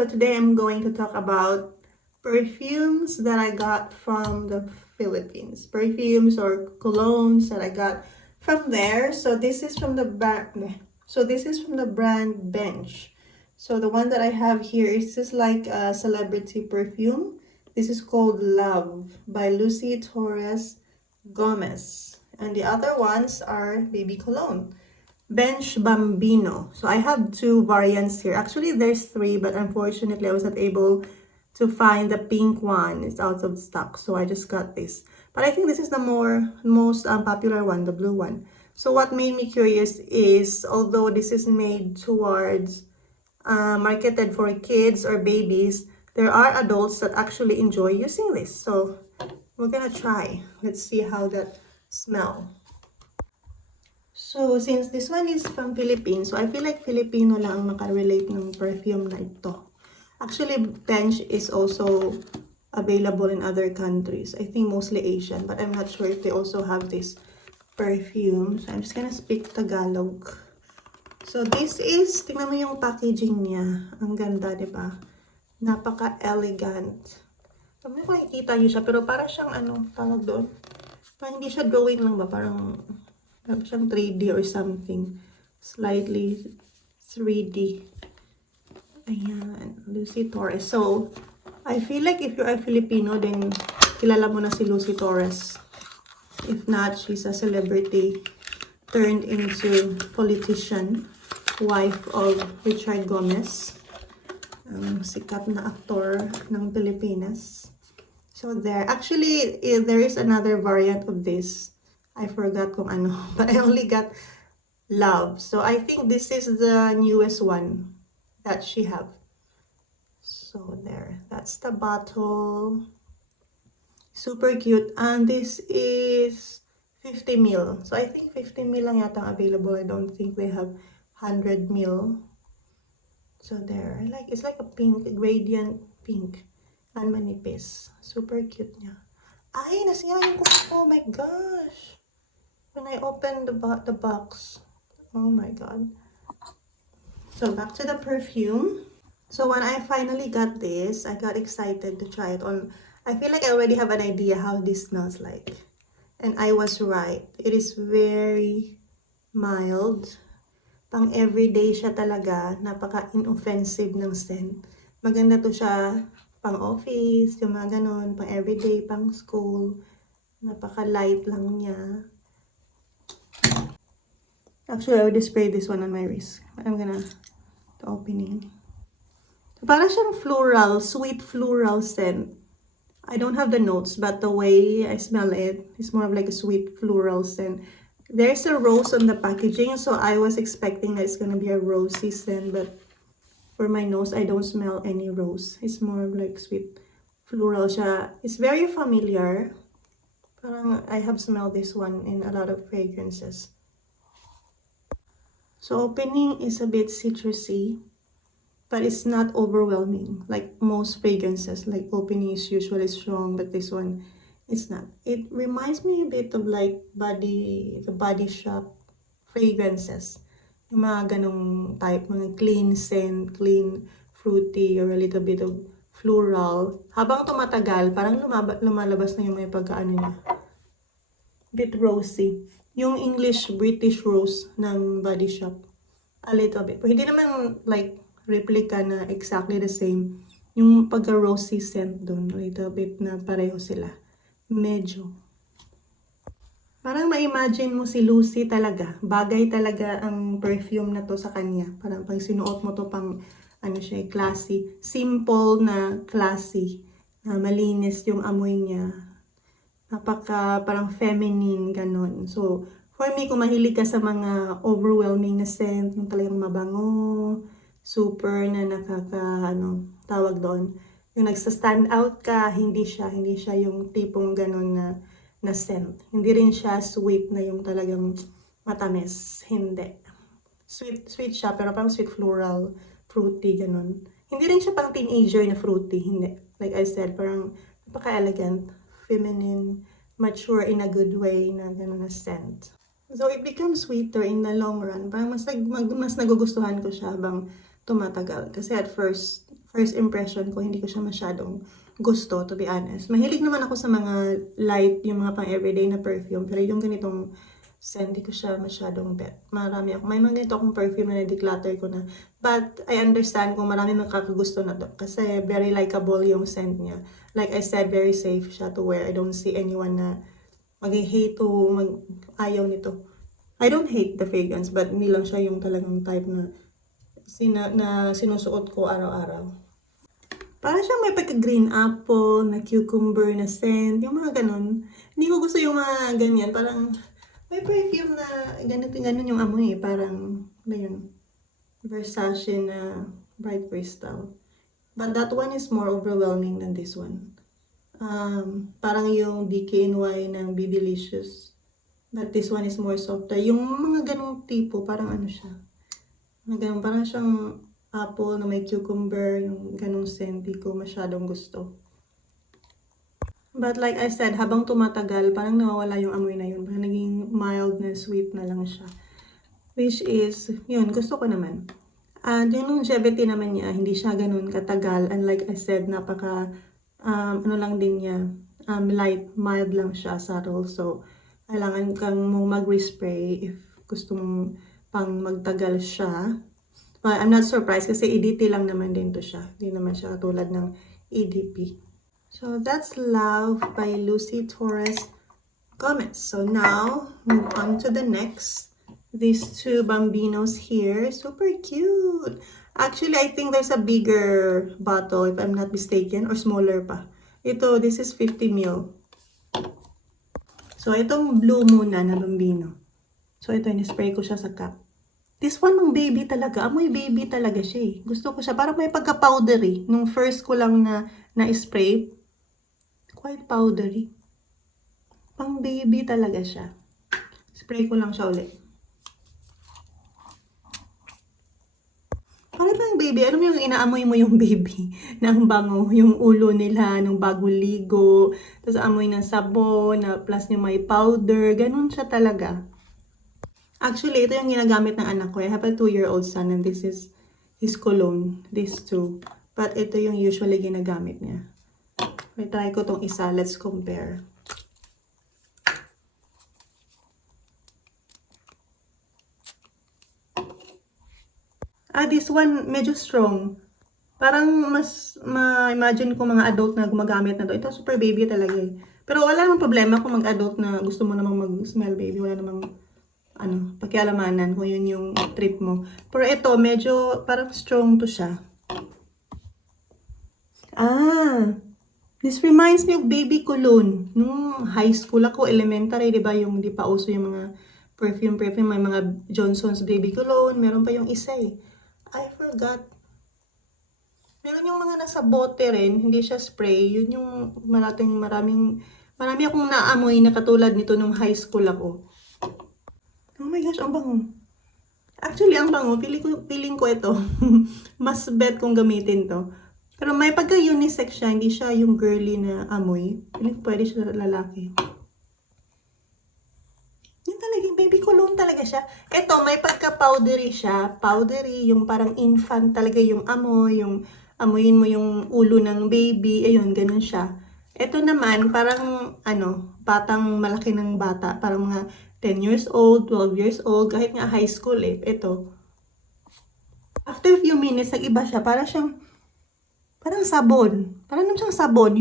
So today I'm going to talk about perfumes that I got from the Philippines. Perfumes or colognes that I got from there. So this is from the brand Bench. So the one that I have here is just like a celebrity perfume. This is called Love by Lucy Torres Gomez. And the other ones are baby cologne. Bench Bambino. So I have two variants here. Actually, there's three, but unfortunately, I was not able to find the pink one. It's out of stock, so I just got this. But I think this is the most popular one, the blue one. So what made me curious is, although this is made towards marketed for kids or babies, there are adults that actually enjoy using this. So we're gonna try. Let's see how that smells. So, since this one is from Philippines, so I feel like Filipino lang ang makarelate ng perfume na ito. Actually, Bench is also available in other countries. I think mostly Asian, but I'm not sure if they also have this perfume. So, I'm just gonna speak Tagalog. So, this is, tingnan mo yung packaging niya. Ang ganda, di ba? Napaka-elegant. So, may makikita nyo siya, pero para siyang, tawag doon? Parang hindi siya drawing lang ba? Parang siyang 3D or something. Slightly 3D. Ayan. Lucy Torres. So, I feel like if you're a Filipino, then kilala mo na si Lucy Torres. If not, she's a celebrity turned into politician. Wife of Richard Gomez. Sikat na aktor ng Pilipinas. So, there. Actually, there is another variant of this. I forgot kung ano, but I only got Love. So I think this is the newest one that she have. So there, that's the bottle. Super cute. And this is 50 ml. So I think 50 ml lang yata available. I don't think they have 100 ml. So there, it's like a pink, gradient pink. And manipis. Super cute niya. Ay, nasira yung kuko. Oh my gosh. When I opened the box, oh my god. So back to the perfume. So when I finally got this, I got excited to try it on. I feel like I already have an idea how this smells like. And I was right. It is very mild. Pang everyday siya talaga. Napaka-inoffensive ng scent. Maganda to siya pang office, yung mga ganon. Pang everyday, pang school. Napaka-light lang niya. Actually, I already sprayed this one on my wrist. I'm gonna the opening. So, parang siyang floral, sweet floral scent. I don't have the notes, but the way I smell it is more of like a sweet floral scent. There's a rose on the packaging, so I was expecting that it's gonna be a rosy scent, but for my nose, I don't smell any rose. It's more of like sweet floral siya. It's very familiar. Parang I have smelled this one in a lot of fragrances. So opening is a bit citrusy, but it's not overwhelming like most fragrances. Like opening is usually strong, but this one it's not. It reminds me a bit of like the body shop fragrances. Yung mga ganong type, mga clean scent, clean fruity, or a little bit of floral. Habang tumatagal, parang lumalabas na yung may pagkaano niya. Bit rosy. Yung English British rose ng Body Shop. A little bit. Pero hindi naman like replica na exactly the same. Yung pagka-rosy scent doon. A little bit na pareho sila. Medyo. Parang ma-imagine mo si Lucy talaga. Bagay talaga ang perfume na to sa kanya. Parang pag sinuot mo to pang siya, classy. Simple na classy. Na malinis yung amoy niya. Napaka parang feminine, ganon. So, for me, kung mahilig ka sa mga overwhelming na scent, yung talagang mabango, super na tawag doon. Yung nagsa-stand out ka, hindi siya yung tipong ganon na scent. Hindi rin siya sweet na yung talagang matamis. Hindi. Sweet siya, pero parang sweet floral, fruity, ganon. Hindi rin siya pang teenager na fruity, hindi. Like I said, parang napaka-elegant. Feminine, mature in a good way na gano'n na scent. So, it becomes sweeter in the long run. Parang mas nagugustuhan ko siya habang tumatagal. Kasi at first first impression ko, hindi ko siya masyadong gusto, to be honest. Mahilig naman ako sa mga light, yung mga pang everyday na perfume, pero yung ganitong scent, hindi ko siya masyadong bet. Marami ako. May mga ganito akong perfume na na-declutter ko na. But I understand kung marami makakagusto na to. Kasi very likable yung scent niya. Like I said, very safe siya to wear. I don't see anyone na mag-hate o ayaw nito. I don't hate the fragrance, but hindi lang siya yung talagang type na sinusuot ko araw-araw. Parang siyang may pagka-green apple, na cucumber, na scent, yung mga ganun. Hindi ko gusto yung mga ganyan. Parang may perfume na ganun yung amoy. Parang, ba yun? Versace na bright crystal. But that one is more overwhelming than this one. Parang yung DKNY ng Be-Delicious. But this one is more softer. Yung mga ganung tipo, parang ano siya. Ganun, parang siyang apple na may cucumber, yung ganung scent, di ko masyadong gusto. But like I said, habang tumatagal, parang nawawala yung amoy na yun. Parang naging mild na sweet na lang siya. Which is, yun, gusto ko naman. And yung longevity naman niya, hindi siya ganun katagal. And like I said, napaka, ano lang din niya, light, mild lang siya, subtle. So, kailangan kang mag-respray if gusto mong pang magtagal siya. Well, I'm not surprised kasi EDT lang naman din to siya. Hindi naman siya katulad ng EDP. So, that's Love by Lucy Torres Gomez. So, now, move on to the next. These two bambinos here. Super cute. Actually, I think there's a bigger bottle, if I'm not mistaken, or smaller pa. Ito, this is 50 ml. So, itong blue muna na bambino. So, ito, in-spray ko siya sa cup. This one, mang baby talaga. Amoy baby talaga siya eh. Gusto ko siya. Parang may pagka-powdery. Nung first ko lang na-spray, quite powdery. Pang baby talaga siya. Spray ko lang siya ulit. Parang pang baby. Ano mo yung inaamoy mo yung baby? Na ang bango. Yung ulo nila, nung bago ligo. Tapos amoy ng sabon, na plus yung may powder. Ganun siya talaga. Actually, ito yung ginagamit ng anak ko. I have a 2-year-old son and this is his cologne. These two. But ito yung usually ginagamit niya. May try ko tong isa. Let's compare. This one, medyo strong. Parang mas ma-imagine ko mga adult na gumagamit na to. Ito super baby talaga eh. Pero wala namang problema kung mag-adult na gusto mo namang mag-smell baby. Wala namang pakialamanan kung yun yung trip mo. Pero ito, medyo parang strong to siya. This reminds me of baby cologne. Nung high school ako, elementary, di ba, yung di pa uso yung mga perfume, may mga Johnson's baby cologne, meron pa yung isa eh. I forgot. Meron yung mga nasa bote rin, hindi siya spray, yun yung marami akong naamoy na katulad nito nung high school ako. Oh my gosh, ang bango. Actually, ang bango. Feeling ko ito. Mas bet kong gamitin to. Pero may pagka-unisex siya. Hindi siya yung girly na amoy. Feeling ko pwede siya lalaki. Yun talaga, baby cologne talaga siya. Ito, may pagka-powdery siya. Powdery, yung parang infant talaga yung amoy. Yung amoyin mo yung ulo ng baby. Ayun, ganun siya. Ito naman, parang, batang malaki ng bata. Parang mga 10 years old, 12 years old, kahit nga high school eh. Ito. After a few minutes, nag-iba siya. Parang sabon. Parang naman siyang sabon.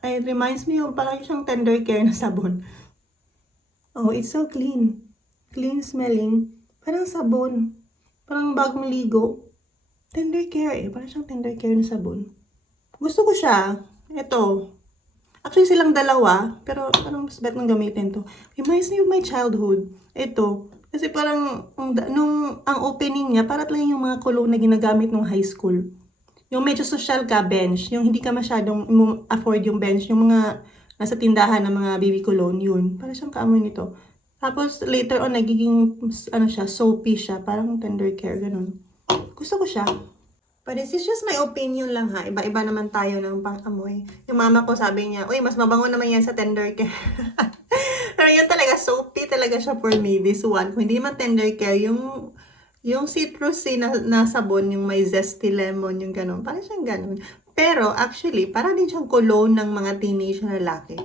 It reminds me of parang siyang tender care na sabon. Oh, it's so clean. Clean smelling. Parang sabon. Parang bagong ligo. Tender care eh. Parang siyang tender care na sabon. Gusto ko siya. Ito. Actually, silang dalawa, pero parang mas bet nang gamitin to. Reminds me of my childhood. Ito. Kasi parang, ang opening niya, parang lang yung mga cologne na ginagamit nung high school. Yung medyo social ka, bench. Yung hindi ka masyadong afford yung bench. Yung mga nasa tindahan ng mga baby cologne, yun. Parang siyang kaamoy nito. Tapos, later on, nagiging, soapy siya. Parang tender care, ganun. Gusto ko siya. But this is just my opinion lang ha. Iba-iba naman tayo ng pang-amoy. Yung mama ko sabi niya, uy, mas mabango naman yan sa tender care. Pero yun talaga, soapy talaga siya for me, this one. Kung hindi man tender care, yung Yung citrusy na sabon, yung may zesty lemon, yung gano'n. Parang siyang gano'n. Pero actually, para din siyang cologne ng mga teenage na lalaki.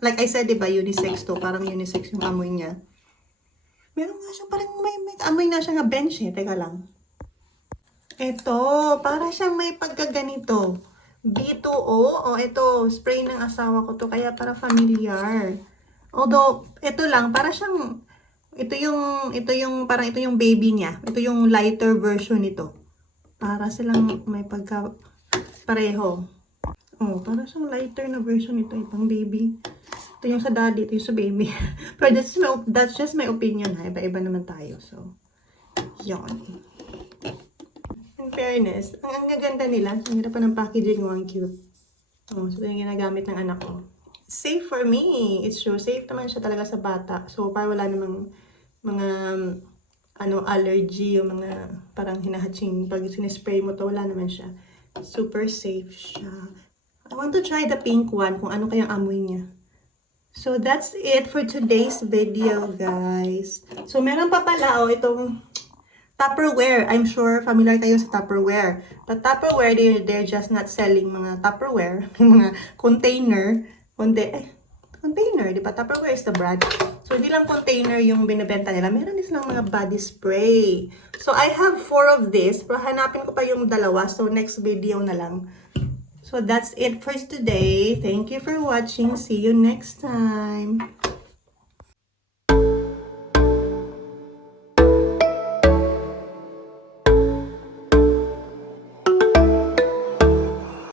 Like I said, diba, unisex to. Parang unisex yung amoy niya. Meron nga siya, parang may amoy nga siya nga bench eh. Teka lang. Ito, para siyang may pagkaganito. B2O, o ito, spray ng asawa ko to, kaya para familiar. Although, ito lang, para siyang, parang ito yung baby niya. Ito yung lighter version nito. Para silang may pagka, pareho. Oh, para siyang lighter na version nito, pang baby. Ito yung sa daddy, ito yung sa baby. Pero that's just my opinion ha, iba-iba naman tayo. So, yun. In fairness, ang gaganda nila. Ang ganda pa ng packaging mo, ang cute. Oh, so ito yung ginagamit ng anak ko. Safe for me. It's sure. Safe naman siya talaga sa bata. So, para wala namang mga allergy o mga parang hinahatching pag sinispray mo to, wala naman siya. Super safe siya. I want to try the pink one, kung ano kayang amoy niya. So, that's it for today's video, guys. So, meron pa pala, itong Tupperware. I'm sure familiar kayo sa Tupperware. But Tupperware, they're just not selling mga Tupperware, mga container, container, di ba? Tupperware is the brand. So, hindi lang container yung binibenta nila. Meron din silang mga body spray. So, I have 4 of this. Pero hanapin ko pa yung dalawa. So, next video na lang. So, that's it for today. Thank you for watching. See you next time.